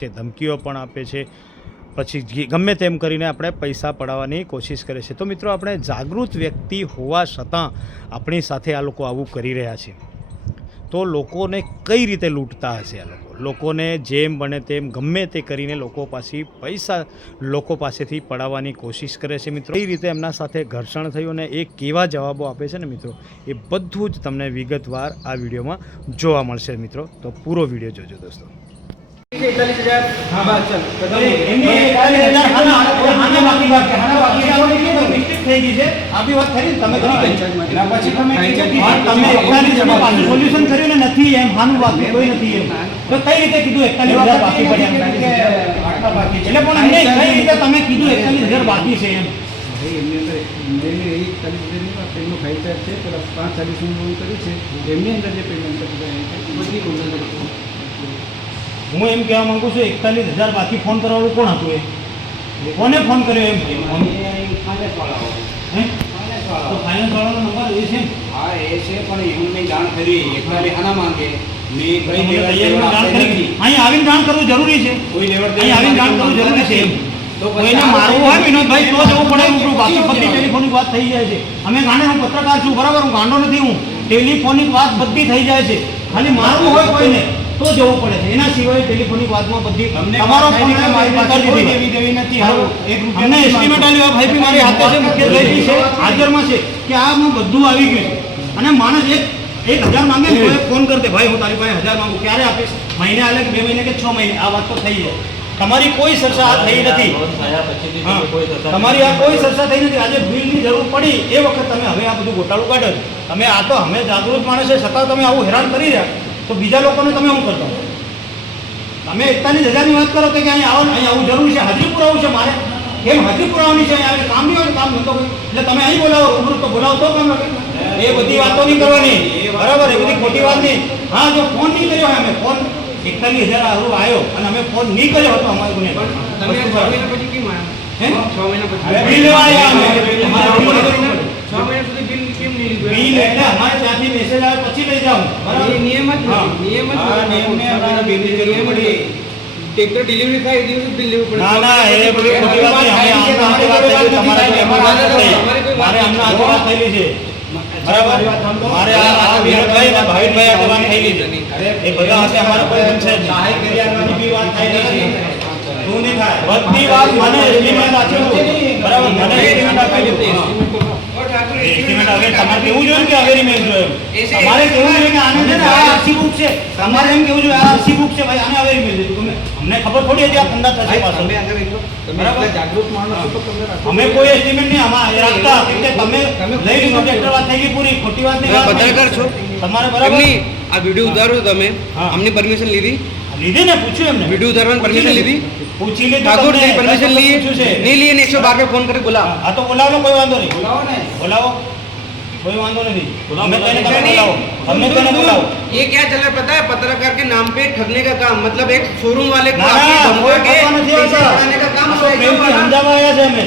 છે, ધમકીઓ પણ આપે છે, પછી ગમે તેમ કરીને આપણે પૈસા પડાવવાની કોશિશ કરે છે. તો મિત્રો, આપણે જાગૃત વ્યક્તિ હોવા છતાં આપણી સાથે આ લોકો આવું કરી રહ્યા છે. તો લોકોને કઈ રીતે લૂંટતા હશે આ લોકોને જેમ બને તેમ ગમે તે કરીને લોકો પાસેથી પડાવવાની કોશિશ કરે છે. મિત્રો, કઈ રીતે એમના સાથે ઘર્ષણ થયું અને એ કેવા જવાબો આપે છે ને મિત્રો, એ બધું જ તમને વિગતવાર આ વિડીયોમાં જોવા મળશે. મિત્રો, તો પૂરો વિડીયો જોજો દોસ્તો. 41,000 हाँ बात चल મિસ્ટેક થઈ ગઈ છે. આપી વાત ખરી તમે કરી પછી તમે સોલ્યુશન કર્યું ને નથી એમ હાનું બાકી કોઈ નથી એમ તો કઈ રીતે કીધું 41,000 બાકી પડ્યા એટલે પણ અમને કઈ રીતે તમે કીધું 41,000 બાકી છે એમ એમની અંદર મેં 41,000 પેલું ફાઇટર છે પ્લસ 5,40,000 લોન કરી છે એમની અંદર જે પેમેન્ટ બધી હું એમ કહેવા માંગુ છું 41,000 બાકી ફોન કરવાનું કોણ હતું એ કોને ફોન કર્યો એમ ફાઇનાન્સવાળાઓ તો ફાઇનાન્સવાળાનો નંબર એ છે હા એ છે પણ એમને જાણ કરી 41 આના માંગે મેં કઈ જાણ કરી અહીં આવીને જાણ કરવું જરૂરી છે કોઈ લેવડ અહીં આવીને જાણ કરવું જરૂરી છે એમ તો કોઈને મારવું હોય વિનોદભાઈ તો જવું પડે હું બાકી બધી ટેલિફોનિક વાત થઈ જાય છે અમે ગાંડે હું પત્રકાર છું બરાબર હું ગાંડો નથી હું ટેલિફોનિક વાત બધી થઈ જાય છે ખાલી મારવું હોય કોઈને તો જવું પડે છે એના સિવાય ટેલિફોનિક વાતમાં બધી તમારો ફોન મારી પાસે કોઈ દેવી નથી અમને એસ્ટિમેટ આવ્યો ભાઈ મારી હાથે છે મુખ્ય ભાઈ છે હાજરમાં છે કે આ હું બધું આવી ગયું છે અને માણસ 1,000 માંગે તો ફોન કરતે ભાઈ હું તારી પાસે 1,000 માંગુ ક્યારે આપીશ મહિને આલે કે 2 મહિને કે 6 મહિને આ વાત તો થઈ જાય તમારી કોઈ ચર્ચા થઈ નથી તમારી આ કોઈ ચર્ચા થઈ નથી આજે બિલની જરૂર પડી એ વખત તમે હવે આ બધું ગોટાળું કાઢો તમે આ તો અમે જાગૃત માણસ છે છતાં તમે આવું હેરાન કરી રહ્યા તો બીજા લોકોને તમે શું કરતા તમે 41,000ની વાત કરો કે અહીં આવો અહીં આવું જરૂરી છે હાજરી પુરાવું છે મારે કેમ હાજરી પુરાવાની છે અહીંયા કામ નહીં હોય કામ નતો એટલે તમે અહીં બોલાવો રૂબરૂ તો બોલાવો તો કામ લાગે એ બધી વાતો નહીં કરવાની બરાબર એ બધી ખોટી વાત નહીં હા જો ફોન નહીં કર્યો હોય અમે ફોન 41,000 આવ્યો અને અમે ફોન નહીં કર્યો હતો અમારે ગુને તમે 6 મહિના પછી કેમ આવ્યા 6 મહિના પછી બિલ લેવા આવ્યા અમે 6 મહિના સુધી બિલ કેમ નહીં લીધું બિલ એટલે અમારે ત્યાંથી મેસેજ આવે પછી લઈ જાઉં બરાબર એ નિયમ જ નિયમ ટ્રેક્ટર ડિલિવરી થાય એ દિવસે બિલ લેવું પડે ના એ બધી ખોટી વાત નહીં અમે વાત થઈ તમારા મારે અમને આ વાત થયેલી છે બરાબર મારે આ વિનોદભાઈ ને ભાવિનભાઈ આ વાત થયેલી છે એ બધા હશે અમારા કોઈ છે જાહેર કર્યાની બી વાત થયેલી છે શું નહીં થાય બધી વાત મને એસ્ટિમેટ આપ્યું બરાબર મને એસ્ટિમેટ આપ્યું એસ્ટિમેટ હવે તમારે કેવું જોઈએ કે અવેરી મેં જોયું તમારે કેવું જોઈએ કે આને છે ને આ આરસી બુક છે તમારે એમ કેવું જોઈએ આ આરસી બુક છે ભાઈ આને અવેરી મેં દીધું તમે અમને ખબર થોડી હતી આ ફંડા થશે પાછો બરાબર જાગૃત માણસ તો તમને અમે કોઈ એસ્ટિમેટ નહીં અમારે રાખતા કે તમે લઈ લીધું ટ્રેક્ટર વાત થઈ ગઈ પૂરી ખોટી વાત નહીં પત્રકાર છો તમારે બરાબર આ વિડીયો ઉતારો તમે અમને પરમિશન લીધી ને પૂછ્યું એમને વિડીયો ઉતારવાની પરમિશન લીધી પૂછી લીધું ઠાકોર તમને. પરમિશન લીધી નહીં લીધી ને 112 पे फोन करके बुलाओ હા તો બોલાવો કોઈ વાંધો નહીં બોલાવો કોઈ વાંધો નથી અમે તેને તમે બોલાવો અમને તેને બોલાવો ये क्या चल रहा है पता है पत्रकार के नाम पे ठगने का काम मतलब एक शोरूम वाले को ના, आपकी ના, धमका કોઈ के ખબર નથી पैसे આવતા. चुराने का काम આ તો પ્રેમથી સમજાવવા આવ્યા છે અમે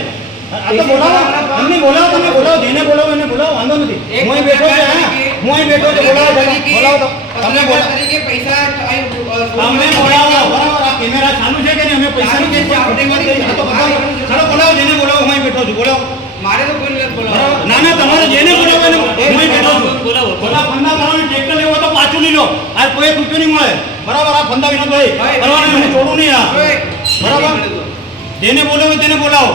આ તો બોલાવો અમને બોલાવો તમે બોલાવો જેને બોલાવો એને બોલાવો વાંધો નથી હું અહીં બેઠો છું હા હું અહીં બેઠો છું બોલાવો તો તમને બોલાવો तरीके पैसा તમે બોલાવો બરાબર આ કેમેરા ચાલુ છે કે નહીં અમે પૈસાની કઈ ખોટી વાત કરી આ તો બધા ચાલો બોલાવો જેને બોલાવો હું અહીં બેઠો છું બોલાવો मारे तो कोई नहीं बोला ના ના તમારે જેને બોલાવો એને હું અહીં બેઠો છું બોલાવો બોલા ફંદા કરવાની ટ્રેક્ટર લેવો તો પાછું લઈ લો આ કોઈ રૂપિયો નહીં મળે બરાબર આ ફંદા વિનોદભાઈ કરવાનું હું છોડું નહીં આ બરાબર જેને બોલાવો તેને બોલાવો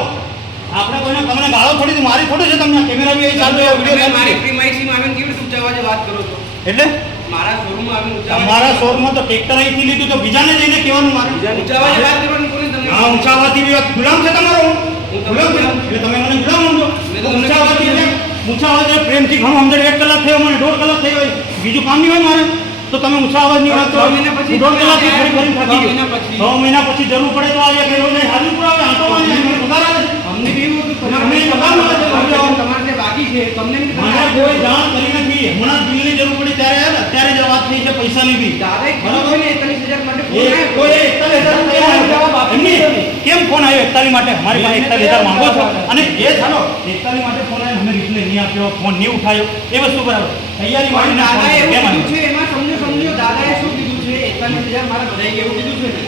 આપણે કોઈને તમને ગાળો થોડી મારી થોડી છે તમને કેમેરા બી અહીં ચાલુ છે વિડિયો મારી પ્રીમાઇસી માં આવીને કેવી ઊંચા અવાજે વાત કરો છો એટલે મારા શોરૂમ માં આવીને ઊંચા તમારા શોરૂમમાં તો ટ્રેક્ટર અહીંથી લીધું તો બીજાને જઈને કહેવાનું મારે ઊંચા અવાજે વાત કરવાની કોને તમને હા ઊંચા અવાજથી બી વાત ગુલામ છે તમારો ગુલામ છે એટલે તમે મને ગુલામ સમજો ઊંચા અવાજથી ઊંચા અવાજે પ્રેમથી ઘણું અંદર 1 કલાક થયો મને 1.5 કલાક થઈ હોય બીજું કામ નહીં હોય મારે તો તમે ઊંચા અવાજની વાત કરો 6 મહિના પછી 1.5 કલાકથી ફરી ફરી થાકી 6 મહિના પછી 6 મહિના પછી જરૂર પડે તો આવે કે રોજ હાજર પુરાવે આટો મારે મને પગાર આવે અમને બી એવું હતું અમને પગાર મળે છે તમારે જે બાકી છે તમને બી મને કોઈ જાણ કરી નથી હમણાં બિલની જરૂર પડી ત્યારે આવ્યા અત્યારે જ વાત થઈ છે પૈસાની બી દાદા બરાબર ને 41,000 માટે એ કોઈ 41,000 કેમ ફોન આવ્યો 41 માટે અમારી પાસે 41,000 માંગો છો અને એ ચાલો 41 માટે ફોન આવ્યો અમે રિપ્લે નહીં આપ્યો ફોન નહીં ઉઠાયો એ વસ્તુ બરાબર તૈયારી પણ માટે દાદાએ કેમ એવું આવ્યો? કીધું છે એમાં સમજો દાદાએ શું કીધું છે 41,000 મારા બધાએ એવું કીધું છે ને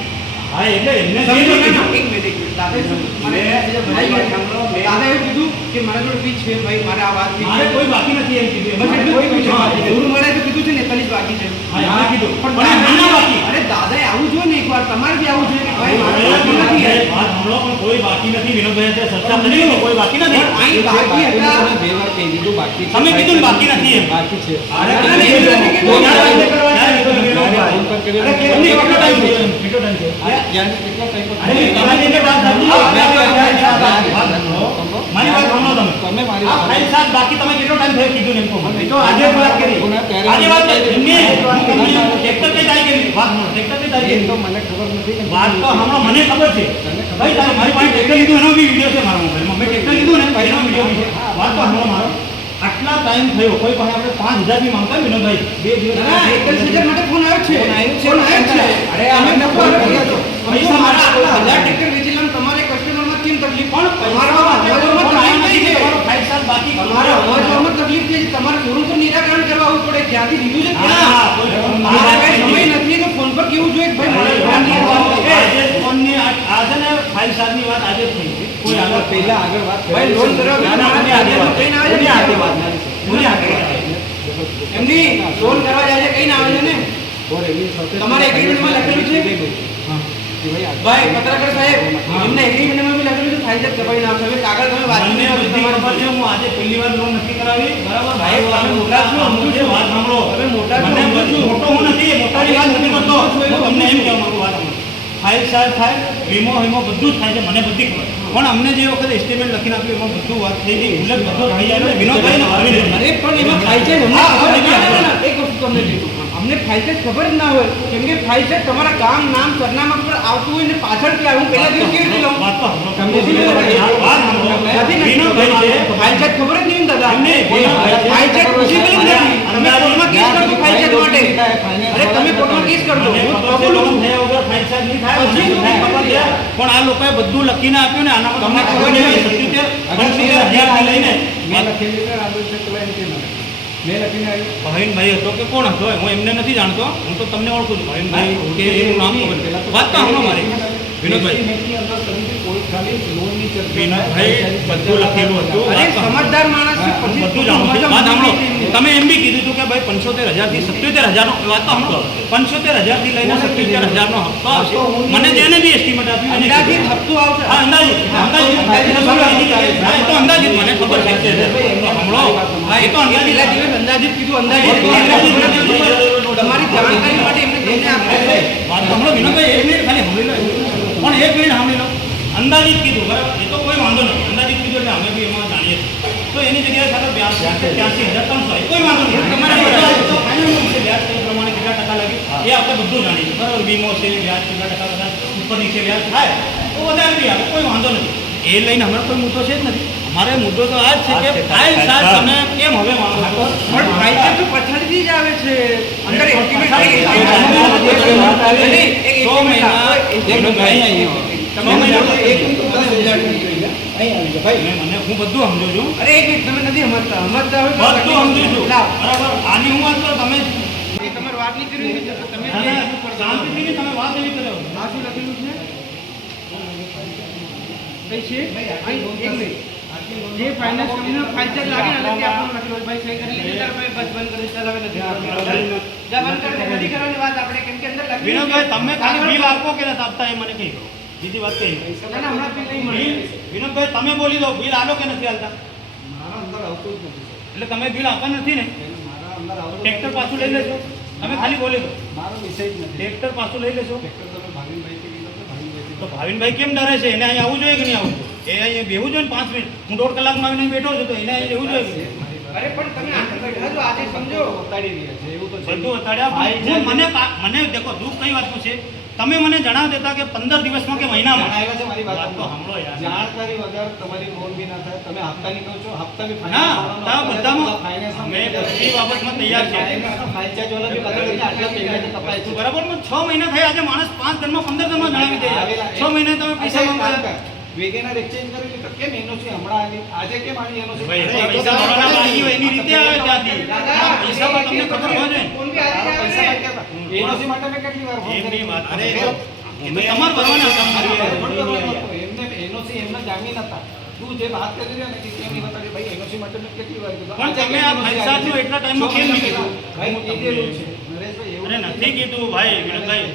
હા એટલે એમને સમજો કીધું ને, કીધું. એક મિનિટ. દાદાએ શું મને ભાઈ વાત સાંભળો. દાદાએ એવું કીધું કે મારા જોડે બીજ છે ભાઈ, મારે આ વાત મારે કોઈ બાકી નથી એમ કીધું બસ એમાં એટલું જ કોઈ કીધું. બાકી જરૂર મળે તો કીધું છે ને 41 બાકી છે. હા, એમને કીધું. પણ પણ નાના બાકી. અરે દાદાએ આવું જોઈએ ને એકવાર, તમારે બી આવું જોઈએ કે ભાઈ મારે બાકી વાત નથી. સાંભળો, પણ કોઈ બાકી નથી વિનોદભાઈ અત્યારે ચર્ચા કરી લો, કોઈ બાકી નથી પણ અહીં બાકી હતા. બે વાર કહી દીધું બાકી છે. તમે કીધું ને બાકી નથી એમ. બાકી છે. અરે ના, ના, એવું નથી કીધું. ક્યારે કરવા જાય? ફોન પર કર્યો. અરે કેટલો ટાઈમ થયો? કેટલો ટાઈમ થયો? યાર, કેટલો ટાઈમ પર- અરે તમારી જે વાત સાચી છે. મારી વાત સાંભળો તમે. તમે મારી આ વાત ફાઇલ સાત બાકી તમે કેટલો ટાઈમ થયો કીધું ને એમ કહો મને. તો આજે વાત કરી. ત્યારે- આજે વાત કરી. એમની ટ્રેક્ટર કઈ તારીખે લીધી? વાત સાંભળો. ટ્રેક્ટર કઈ તારીખે એ તો લીધી? મને ખબર નથી કે વાત તો હમણાં મને ખબર છે. ભાઈ તારે મારી પાસે ટ્રેક્ટર લીધું એનો બી વિડીયો છે મારા મોબાઈલમાં. મેં ટ્રેક્ટર લીધું ને એનો વિડીયો બી છે. વાત તો હમણાં મારો આટલા ટાઈમ થયો કોઈ પાસે આપણે 5000 બી માંગતા હોય વિનોદભાઈ 2 દિવસ ના, 41,000 માટે ફોન આવ્યો છે. ફોન આવ્યો છે. ફોન આવ્યો છે. અરે, અમે અમે નફો ફોન આવ્યો કર્યો હતો. હતો. પૈસા મારા આટલા 1000 ટેક્ટર વેચી લઉં, તમારે કસ્ટમરમાં કેમ તકલીફ? પણ તમારા અવાજમાં તકલીફ થઈ છે. તમારો ફાઇલ સાત બાકી તમારા અવાજમાં તકલીફ થઈ છે. તમારે શોરૂમ પર નિરાકરણ કરવા આવવું પડે. જ્યાંથી લીધું છે હા, ત્યાં. કોઈ ફોન મારા નહીં. કઈ સમય નથી તો ફોન પર કેવું જોઈએ કે ભાઈ મારે ધ્યાન નહીં આપવાનું છે. આજે ફોનની આ છે ને ફાઇલ સાતની વાત આજે જ થઈ છે. કોઈ આગળ પહેલા આગળ વાત ભાઈ લોન કરવા ના, ના, મારા કોની આગળ કઈને આવે છે કોની આગળ ને? વાત? કોની આગળ વાત? એમની લોન કરવા જાય છે કઈને આવે છે ને? ઓર એની સાથે તમારે એગ્રીમેન્ટમાં લખેલું છે? કે ભાઈ આ- ભાઈ પત્રકાર સાહેબ, એમને એગ્રીમેન્ટમાં બી લખેલું છે ફાઇલ કપાઈ નાખશે. હવે કાગળ તમે વાંચી મને લો. બધી ખબર છે. હું આજે પહેલી વાર લોન નથી કરાવી. બરાબર? સાહેબ, તમે મોટા છો, સમજુ છું. વાત સાંભળો. તમે મોટા છો, મને સમજુ છું. મોટો હું નથી. મોટાની વાત નથી કરતો. હું તમને એમ કહેવા માંગુ વાત સાંભળો. ફાઇલ સાહેબ થાય, વીમો બધું જ થાય છે. મને બધી ખબર. પણ અમને જે વખતે એસ્ટિમેટ લખીને આપ્યું એમાં બધું વાત થઈ ગઈ. ઉલ્લેખ બધો થઈ જાય એટલે વિનોદભાઈ ને ભાવિન અરે પણ એમાં ફાઇલ અમને હા, ખબર હા, ના, ના, ના, એક વસ્તુ તમને કીધું. અમને ફાઇલ ખબર જ ના હોય કેમ કે ફાઇલ તમારા ગામ નામ સરનામા પર આવતું હોય ને પાછળથી આવે. હું પહેલા દિવસ કેવી રીતે લઉં? વાત તો સાંભળો. તમે વાત સાંભળો. નથી ને? વિનોદભાઈ છે. ફાઇલ ખબર જ નહીં દાદા. એમને ફાઇલ possible જ નથી. તમે કોર્ટમાં કેસ કરજો ફાઇલ માટે. અરે તમે કોર્ટમાં કેસ કરજો. મને હું ખબર છે, કબૂલું લોન છું. થયા વગર ફાઇલ સાહેબ નહીં થાય. મને પછી બધી ખબર છે. પણ આ લોકોએ બધું લખીને આપ્યું ને આનામાં તમને ખબર તમને છે ખબર 77,000 લઈને મેં લખેલી છે, આ બધું પેલા એમ કે મને. મેં લખીને આવ્યું. ભાવિનભાઈ હતો કે કોણ હતો હું એમને નથી જાણતો. હું તો તમને ઓળખું છું ભાવિનભાઈ કે એનું નામ ખબર છે. વાત તો સાંભળો મારી વિનોદભાઈ. એની અંદર તમે કોઈ ખાલી લોનની ચર્ચા વિનોદભાઈ બધું લખેલું હતું. અરે વાત તો સમજદાર માણસ છે. હું પછી બધું જાણું છું. વાત સાંભળો. સમજ તમે એમ બી કીધું હતું કે ભાઈ 75,000 થી 77,000 નો વાત તો સાંભળો. 75,000 થી લઈને 77,000 નો હપ્તો આવશે. મને જેને બી એસ્ટિમેટ આપ્યું એને અંદાજિત કીધું. હપ્તો આવશે. હા, અંદાજિત હા, એ તો અંદાજિત મને ખબર છે. સાંભળો. હા, એ તો અંદાજિત પહેલા દિવસ અંદાજિત કીધું. અંદાજિત તમારી જાણકારી માટે એમને તમને આપ્યું છે. વાત તો સાંભળો વિનોદભાઈ, એક મિનિટ ખાલી સાંભળી લો. પણ એક મિનિટ સાંભળી લો. અંદાજિત કીધું બરાબર, એ તો કોઈ વાંધો નથી. અંદાજિત કીધું એટલે અમે બી એમાં જાણીએ છીએ. તો એની જગ્યાએ સાથે 83,300 કોઈ વાંધો નહીં. તમારે તો ફાઇનલ છે વ્યાજ તે પ્રમાણે કેટલા ટકા લાગે એ આપણે બધું જાણીએ છીએ. બરાબર, વીમો છે, વ્યાજ કેટલા ટકા બધા ઉપર નીચે વ્યાજ થાય તો વધારે બી આવે, કોઈ વાંધો નથી. એ લઈને અમારો કોઈ મુદ્દો છે જ નથી. અમારે મુદ્દો તો આ જ છે કે ફાઇલ સાહેબ તમે કેમ હવે માંગો છો? પણ ફાઇલ તો પછાડીથી જ આવે છે. અંદર estimate પછાડી એક આવે. estimate 6 મહિના હું બધું સમજુ છું. અરે એક મિનિટ, તમે નથી સમજતા. સમજતા હોય તો બધું સમજુ છું. લાવ. બરાબર, આની હું વાત તો તમે એ તમારે વાત નહીં કરવી હોય તો તમે અને શાંતિથી તમે વાત એવી કરો. આ શું લખેલું છે? કઈ છે? અહીં એક મિનિટ. જે ફાઇનાન્સ કંપનીનો ફાઇલ ચાર્જ લાગે ને એટલે આપણને લખેલું હોય, ભાઈ સહી કરી લીધી તાર ભાઈ બસ બંધ કરી ચલાવે નથી જા બંધ કરી નથી કરવાની વાત આપણે કેમ કે અંદર લખેલું છે. વિનોદભાઈ, તમે ખાલી બિલ આપો કે નથી આપતા એ મને કહી દો. બીજી વાત કહી દો. ના, ના, હમણાં બિલ નહીં મળે. વિનોદભાઈ, તમે બોલી દો બિલ આલો કે નથી આલતા. મારા અંદર આવતું જ નથી સર. એટલે તમે બિલ આપવા નથી ને. મારા અંદર આવતું ટ્રેક્ટર પાછું લઈ લેશો. તમે ખાલી બોલી દો. મારો વિષય જ નથી. ટ્રેક્ટર પાછું લઈ લેશો. ટ્રેક્ટર તમે ભાવિનભાઈથી કીધું તો ભાવિનભાઈથી તો ભાવિનભાઈ કેમ ડરે છે? એને અહીં આવવું જોઈએ કે નહીં આવવું જોઈએ? એ અહીં બેહવું જોઈએ ને 5 મિનિટ. હું 1.5 કલાકમાં આવીને બેઠો છું તો એને અહીં રહેવું જોઈએ કે નહીં? અરે પણ તમે આગળ બેઠા છો આજે સમજો. બતાડી રહ્યા છે એવું તો છે. બધું અતાડ્યા પણ મને દેખો દુઃખ કઈ વાતનું છે. તમે મને જણાવ દેતા કે 15 દિવસમાં કે મહિનામાં આવ્યા છે મારી વાત વાત તો સાંભળો યાર. જાણકારી વગર તમારી લોન બી ના થાય. તમે હપ્તાની કહો છો, હપ્તા બી ના, finance હપ્તા વાળાનો બધામાં finance અમે બધી બાબતમાં તૈયાર છે. ફાઇલ ચાર્જ વાળા બી બતાવે કે આટલા payment કપાય છે. બરાબર, પણ 6 મહિના થયા. આજે માણસ 5 દિનમાં 15 દિનમાં જણાવી દે. 6 મહિને તમે પૈસા માંગો. વેગેનર એક્સચેન્જ કરેલી તો કેમ એનઓસી હમણાં આવી? આજે કેમ આવી એનઓસી? ભાઈ, એ તો પૈસા ભરવાના બાકી હોય એની રીતે આવે ત્યાંથી. આ પૈસા પણ તમને ખબર હોય ને. ફોન બી આજે જ આવે પૈસા છે. માટે એનઓસી માટે મેં કેટલી વાર ફોન એમની કર્યો? વાત અરે કરો. તો તમારે ભરવાના હતા, અમારી એમને વાત. NOC એમના જામીન હતા. તું જે વાત કરી રહ્યા ને કે કેમ નહીં બતાવી, ભાઈ NOC માટે મેં કેટલી વાર કીધું. પણ તમે આ ફૈસાદનું એટલા ટાઈમમાં કેમ નહીં કીધું? ભાઈ કીધેલું છે નરેશભાઈ, એવું અરે નથી કીધું ભાઈ વિનોદભાઈ.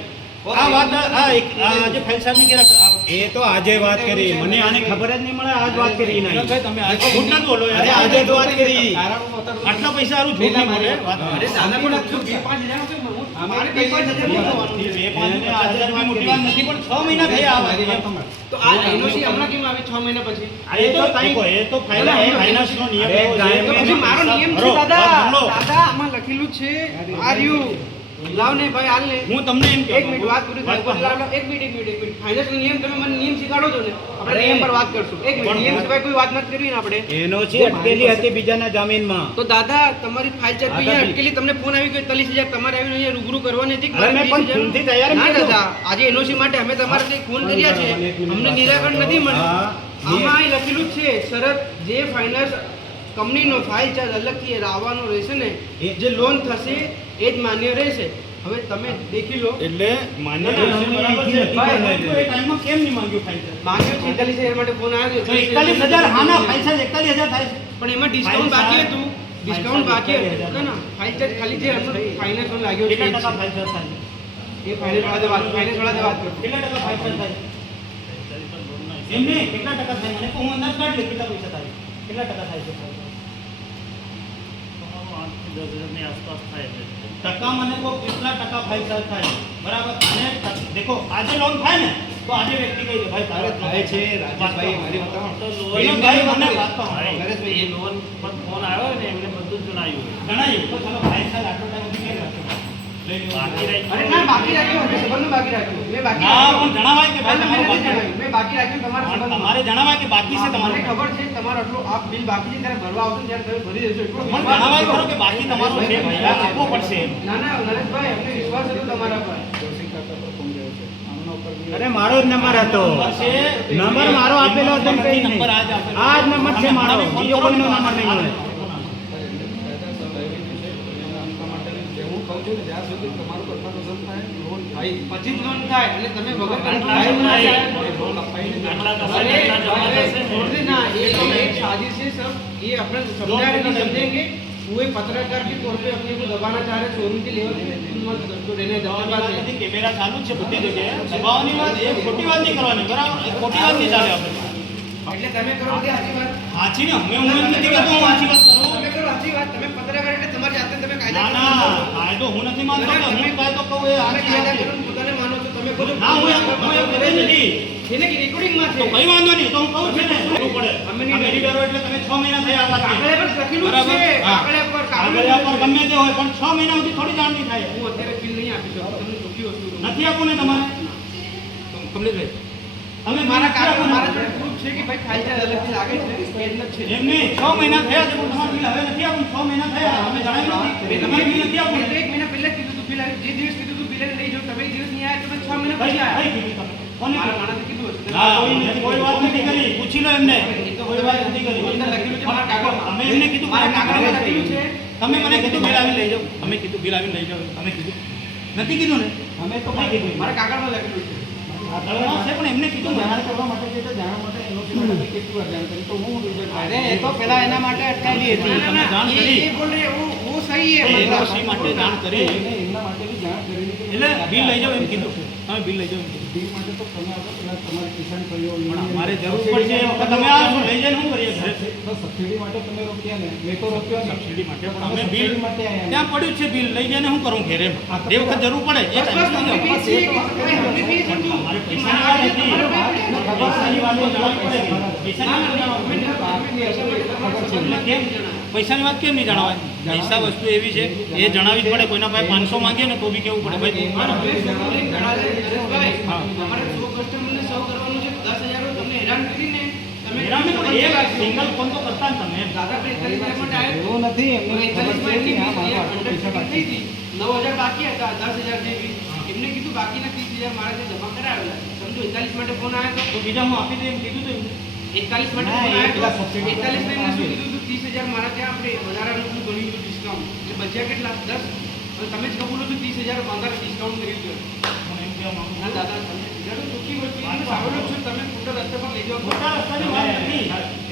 આ વાત આ જે ફૈસાદની કીધા એ તો આજે વાત કરી, મને આની ખબર જ નહીં મળે, આજ વાત કરી નહીં. વિનોદભાઈ, તમે આ ખોટ ના બોલો યાર. અરે આજે જ વાત કરી. કારણ હું બતાડું. આટલા પૈસા હારું જૂઠ નહીં બોલે. વાત અરે દાદા પણ હજુ 2-5 હજાર છે, મારે 2-5 હજાર નહીં થવાનું. બે પાંચ ને આજે કોઈ મોટી વાત નથી, પણ 6 મહિના થયા આ વાત. તો આ NOC હમણાં કેમ આવે 6 મહિના પછી? એ તો દેખો, એ તો ફાઇનાન્સનો નિયમ અરે એવો છે. કાયમ તો પછી મારો નિયમ છે ભરો, દાદા. ભરો. દાદા આમાં લખેલું છે આર યુ લાવ ને ભાઈ હાલ ને હું તમને એમ કહું એક મિનિટ વાત પૂરી થાય. લાવ, લાવ, એક મિનિટ ફાઇનાન્સ નો નિયમ તમે મને નિયમ શીખાડો છો ને, આપણે નિયમ પર વાત કરશું. એક મિનિટ, નિયમ સિવાય કોઈ વાત નથી કરવી ને આપણે. NOC અટકેલી હતી બીજાના જામીનમાં. તો દાદા તમારી ફાઇલ ચાર્જ અહીંયા અટકેલી, તમને ફોન આવી ગયો 43,000 તમારે આવીને અહીંયા રૂબરૂ કરવાની હતી કે અરે મેં પણ 30,000? ફોનથી તૈયાર ના કીધું. દાદા, આજે NOC માટે અમે તમારે કંઈ ફોન કર્યા છે, અમને નિરાકરણ નથી મળ્યું. હા, આમાં અહીં લખેલું જ છે શરત, જે ફાઇનાન્સ કંપનીનો ફાઇલ ચાર્જ અલગથી લાવવાનો રહેશે ને, જે લોન થશે એ જ માન્ય રહેશે. હવે તમે દેખી લો, એટલે માન્ય ના, ના, રહેશે, બરાબર છે. ભાઈ, ભાઈ, તો એ ટાઈમમાં કેમ નહીં માંગ્યું ફાઇલ? માંગ્યો છે 41,000 માટે ફોન આવ્યો તો 41,000 હા ના ફાઇલ ચાર્જ 41,000 થાય છે. પણ એમાં ડિસ્કાઉન્ટ બાકી હતું, ડિસ્કાઉન્ટ બાકી હતું. 41,000. ના, ના, ફાઇલ ચાર્જ ખાલી જે ફાઇનાન્સ માં લાગ્યો છે કેટલા એ જ ટકા ફાઇલ ચાર્જ થાય છે? છે. એ ફાઇનાન્સ વાળા વાત કરો. કેટલા ટકા ફાઇલ ચાર્જ થાય છે? એમ નહીં, કેટલા ટકા થાય? મને કહો, હું અંદાજ કાઢી લઉં કેટલા પૈસા થાય. કેટલા ટકા થાય છે ફાઇલ ચાર્જ? ટકા મને કહો, કેટલા ટકા ફાઇલ ચાર્જ થાય? બરાબર. અને દેખો, આજે લોન થાય ને તો આજે વ્યક્તિ કહી દે ભાઈ તારે થાય છે રાજેશભાઈ, મારી વાત સાંભળો. વિનોદભાઈ, મને વાત તો સાંભળો. નરેશભાઈ, એ લોન જણાવ્યું તો ચાલો ફાઇલ ચાર્જ આટલો ટાઈમ સુધી કેમ રાખ્યો? લઈ લો. અરે ના, બાકી રાખ્યું હતું, સંબંધનું બાકી રાખ્યું. મેં બાકી હા, રાખ્યું. પણ જણાવાય કે ભાઈ ના, તમારું મેં નથી બાકી જણાવ્યું. મેં બાકી રાખ્યું તમારા પણ સંબંધમાં. તમારે જણાવાય કે બાકી છે મને તમારું. ખબર છે તમારું આટલું આ બિલ બાકી છે, ત્યારે ભરવા આવશે ને ત્યારે તમે ભરી દેશો એટલો પણ વિશ્વાસ જણાવાય હતો. ખરો કે બાકી તમારું છે ભાઈ, આપવો પડશે. ના ના નરેશભાઈ, અમને વિશ્વાસ હતો તમારા પર. જોશી કાકા પર ફોન ગયો છે. આમના ઉપર બી- અરે મારો જ નંબર હતો. નંબર મારો આપેલો હતો ને કંઈ નહીં. નંબર આજ આપેલો. આ જ નંબર છે મારો, બીજો કોઈનો નંબર નહીં મળે. હું કહું છું ને, જ્યાં સુધી તમારું કન્ફર્મેશન થાય, લોન થાય. પછી જ લોન થાય અને તમે વગર થાય કંટાળે ના ના થાય. જાય. લોન અપાઈને જ अरे छोड़ देना, ये तो एक साजिश है सब, ये अपने समझा रहे नहीं समझेंगे. वो एक पत्रकार के तौर पे अपने को दबाना चाह रहे शोरूम के लेवल पे, मत तो रहने दो बात है. કેમેરા ચાલુ જ છે બધી જગ્યાએ. દબાવવાની વાત એ ખોટી વાત નહીં કરવાની, બરાબર? એ ખોટી વાત નહીં ચાલે આપણે. એટલે તમે કરો કે સાચી વાત, સાચી ને હું એમ નથી કહેતો હું સાચી વાત કરું. તમે કરો સાચી વાત, તમે પત્રકાર એટલે તમારી જાતે તમે ના કાયદા ના, કાયદો હું નથી માનતો કે હું કાયદો કહું એ તમે સાચી કાયદા વાત છે. કાનૂન પોતાને માનો છો, તમે બોલો ના, હું એમ કહેતો નથી. એને કે રેકોર્ડિંગ માં તો છે, કઈ વાંધો નહીં, તો હું કહું છું ને કરવું પડે. અમે અમે નહીં એડિટરો એટલે તમે 6 મહિના થયા આ વાત કાગળિયા પર લખેલું જ છે, હા. કાગળિયા પર કાગળિયા પર કાગળ ગમે તે હોય પણ 6 મહિના સુધી થોડી જાણ નહીં થાય. હું અત્યારે બિલ નહીં આપી શકું, તમને ચોખ્ખી વસ્તુ કહું. નથી આપવું ને તમારે કમ્પ્લીટ તમે મારા નથી આપવું ને. મારા જોડે પ્રૂફ છે કે ભાઈ ફાઇલ ચાર્જ અલગથી લાગે છે, એ જ છે. એમ નહીં, 6 મહિના થયા છે પણ તમારે બિલ હવે નથી આપવું. 6 મહિના થયા અમે જણાવ્યું નથી. તમારે બિલ નથી આપવું. મેં તો એક મહિના પહેલા જ કીધું હતું, બિલ આવી. જે દિવસ કીધું હતું બિલ લઈ જાઓ, તમે એક દિવસ નહીં આવ્યા તો 6 મહિના પછી કઈ આવ્યા. કીધું તમે? કોને મારા કીધું? માણસે કીધું હશે. ના, કોઈ વાત નથી કરી. પૂછી લો એમને. કોઈ વાત નથી કરી. અંદર લખેલું છે મારા કાગળમાં. અમે એમને કીધું મારા કાગળમાં લખેલું છે. તમે મને કીધું બિલ આવીને લઈ જાઓ. અમે કીધું બિલ આવીને લઈ જાઓ. તમે કીધું નથી કીધું ને? અમે તો નહીં કીધું. મારા કાગળમાં લખેલું છે. કાગળમાં છે પણ એમને કીધું જાણ ને. કરવા માટે છે તો જાણવા માટે NOC માટે મેં કેટલી વાર જાણ કરી, તો હું અરે એ તો પેલા એના માટે અટકાવી હતી. તમે જાણ કરી. ये बोल रहे हैं, वो सही है मतलब. NOC માટે જાણ કરી. એમના માટે બી જાણ કરેલી કે એટલે બિલ લઈ જાઓ એમ કીધું. તમે બિલ લઈ જાઓ એમ કીધું. બિલ માટે તો તમે આગળ પેલા તમારી કિસાન ભાઈઓ પણ અમારે જરૂર પડશે એ વખત તમે આવશો લઈ જઈને શું કરીએ ઘરે? તો સબસિડી માટે તમે રોક્યા ને, મેં તો રોક્યો ને. સબસિડી માટે પણ અમે અમે બિલ સબસિડી માટે આયા. ત્યાં પડ્યું જ છે બિલ લઈ જઈને શું કરું ઘેરે? જે વખત જરૂર પડે એ बस बस ટાઈમે हमने भी લઈ चाहिए कि भाई हमने भी समझो અમારે कि પૈસાની વાત महाराज નથી. પૈસાની વાત તો જણાવવી પડે કે પૈસાની વાત જણાવવી પડે. કેમ? પૈસાની વાત કેમ નહીં જણાવાય? પૈસા વસ્તુ એવી છે એ જણાવવી જ પડે. કોઈના પાસે 500 માંગીએ ને તો બી કેવું પડે ભાઈ હેરાન નહીં, પણ એક સિંગલ ફોન તો કરતા ને તમે. એવું નથી, એમને ખબર છે કે આ મારા આટલો પૈસા બાકી છે. 9,000 બાકી હતા, 10,000 જેવી. એમને કીધું બાકીના 30,000 મારા ત્યાં જમા કરાવેલા. સમજો 41 માટે ફોન આવ્યો તો બીજા હું આપી દે એમ કીધું તો એમને. 41 માટે ના, ફોન એ આવ્યો પેલા તો સબસિડી 41 માં એમને શું કીધું હતું, 30,000 મારા ત્યાં આપણે વધારાનું શું ગણ્યું હતું ડિસ્કાઉન્ટ. એટલે બચ્યા કેટલા 10. અને તમે જ કબૂલો છો 30,000 વધારે ડિસ્કાઉન્ટ કર્યું છે. હું એમ કહેવા માંગુ છું. ના દાદા તમે જરૂર દુઃખી વસ્તુ તમે સાંભળો છો તમે ખોટા રસ્તે પર લઈ જાઓ છો. ખોટા રસ્તાની વાત નથી.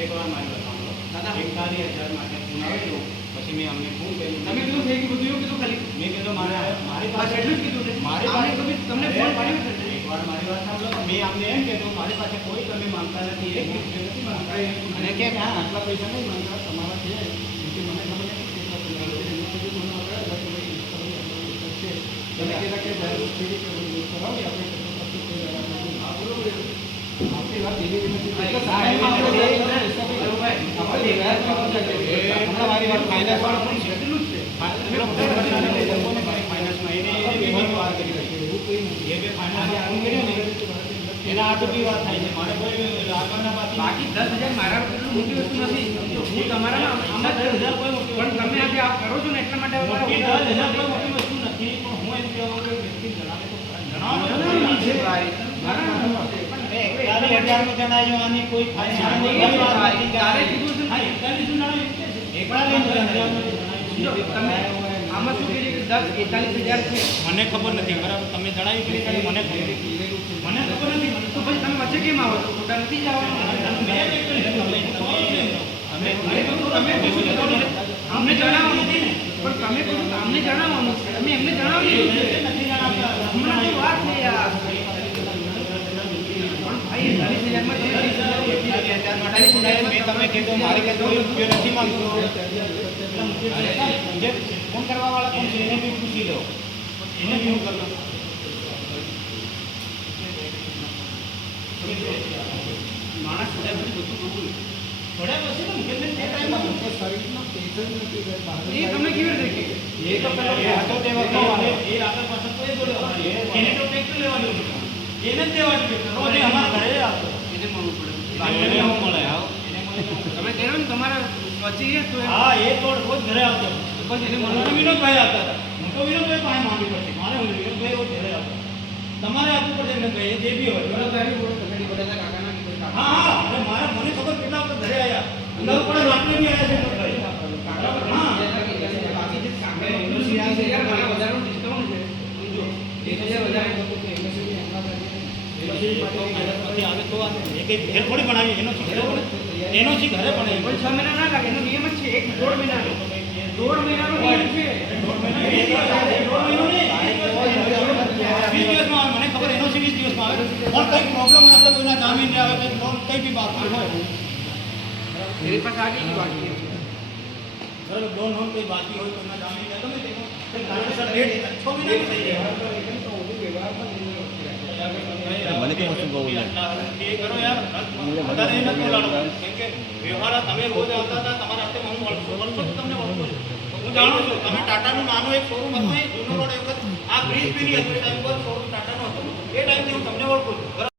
એકવાર મારી વાત સાંભળો. દાદા. 41,000 માટે ફોન આવેલો. પછી મેં અમને ફોન કર્યો. તમે કીધું થઈ ગયું બધું એવું કીધું ખાલી મેં કીધું મારી બસ પાસે એટલું જ કીધું ને મારી આમને પાસે કભી તમને ફોન કર્યો છે એકવાર મારી વાત સાંભળો. મેં અમને એમ કીધું મારી પાસે કોઈ તમે માંગતા નથી, એક રૂપિયો નથી માંગતા. અને કે હા આટલા પૈસા નહીં માંગતા, તમારા છે. તેથી મને ખબર નથી કેટલા પૈસા છે. એના પછી મને વગડાવ્યા કે ભાઈ ઇન્સ્ટોલમેન્ટ છે. તમે કહેતા કે ભાઈ ફરી કરાવી આપણે કેટલો પછી કોઈ લેવા નથી. હા બરોબર છે. આપણી વાત એવી નથી. એટલે સાહેબ આપણે હમણાં મારી વાત ફાઇનાન્સ વાળો પણ છે. એટલું જ છે. ફાઇનાન્સમાં એને બેની વાત કરી રહી છે. એવું કંઈ નથી. એ બે ફાઇનાન્સ ફોન કર્યો ને એના આટલી વાત થાય છે. મારે કોઈ આગળના બાકી 10,000 મારા એટલું મોટી વસ્તુ નથી. હું તમારા આમાં 10,000 કોઈ મોટી પણ તમે આજે આપ કરો છો ને એટલા માટે અમારા 10,000 કોઈ મોટી વસ્તુ નથી, પણ હું એમ કહેવા માંગુ છું કે વ્યક્તિ જણાવે તો ખરા. જણાવવાનું છે ભાઈ. મારા તારે 11,000 જણાવ્યો, આની કોઈ ફાયદા નહીં. નહીં, વાત ભાઈ, નથી. તારે કીધું છે ને. હા, 41 જણાવ્યું છે. એકવાર લઈને જણાવ્યું. જો તમે આમાં શું કીધું કે 41,000 છે. મને ખબર નથી, બરાબર? તમે જણાવ્યું કે નહીં, મને ખબર નથી. મને ખબર નથી. મને તો પછી તમે વચ્ચે કેમ આવો છો? ખોટા નથી જ આવવાના. અમને જણાવવાનું નથી ને. પણ તમે કહો છો કે અમને જણાવવાનું છે. અમે એમને જણાવ્યું છે. હમણાં તો વાત છે યાર. પણ ભાઈ 41,000 માં તમે 40,000 મેં તમને કીધું મારે કે કોઈ રૂપિયો નથી માંગતો. જે ફોન કરવા વાળા કોણ છે એને બી પૂછી લો. એને બી હું કરતો. માણસ બધા બધું કબૂલ. થોડા પછી ને મુકેશભાઈ તે ટાઈમમાં એ તમે કેવી રીતે કહે? એ તો પેલો હતો તે વખતે એ આગળ પાછળ કોઈ જોડે એને તો ટ્રેક્ટર લેવાનું હતું. એને જ દેવાનું ટ્રેક્ટર. રોજ એ અમારા ઘરે આવતો. એને મળવું પડે. એને હું મળે આવો. તમે કહો ને તમારા વચ્ચે તો એમ. હા, એ તો રોજ ઘરે આવતો. બસ એને હું મળવું તો વિનોદભાઈ આવતા હતા. હું તો વિનોદભાઈ પાસે માંગવી પડશે. મારે હું વિનોદભાઈ રોજ ઘરે આવતા. તમારે આપવું પડશે એમને કહીએ જે બી હોય. હા, હા, એટલે મને ખબર કેટલા વખત ઘરે આવ્યા. અંદર ઉપર રાત્રે બી આવ્યા છે વિનોદભાઈ. હા. બાકી જે સામે 19,000 મને વધારાનું ડિસ્કાઉન્ટ છે. સમજો 1,000 વધારે પછી આવે તો એ કઈ ભેર થોડી બનાવી એનો શી ઘરે બને? એનો શી ઘરે બને? પણ 6 મહિના ના લાગે એનો નિયમ જ છે. 1.5 મહિનાનો 1.5 મહિનાનો નિયમ છે. 1.5 મહિનો નહીં. 20 દિવસમાં આવે. મને ખબર એનો શી 20 દિવસમાં આવે. પણ કઈ પ્રોબ્લેમ હોય આપણે કોઈના જામીન ને આવે કઈ લોન કઈ બી બાકી હોય એની પાસે આગળની વાત છે. બરાબર, લોન કઈ બાકી હોય કોઈના જામીન ને ગમે તેનો કઈ કારણસર ડેટ 6 મહિનાની થઈ જાય. મને તો વસ્તુ બહુ એ કરો યાર. વધારે એ નથી બોલાડો. કેમ કે વ્યવહાર તમે રોજ આવતા હતા તમારા હાથે હું વર્ષો તમને ઓળખું છું. હું જાણું છું તમે ટાટાનું નાનું એક શોરૂમ હતું એ જૂનો રોડ એ વખત આ બ્રિજ બી નહીં હતું એ ટાઈમ પર શોરૂમ ટાટાનો હતો. એ ટાઈમથી હું તમને ઓળખું છું.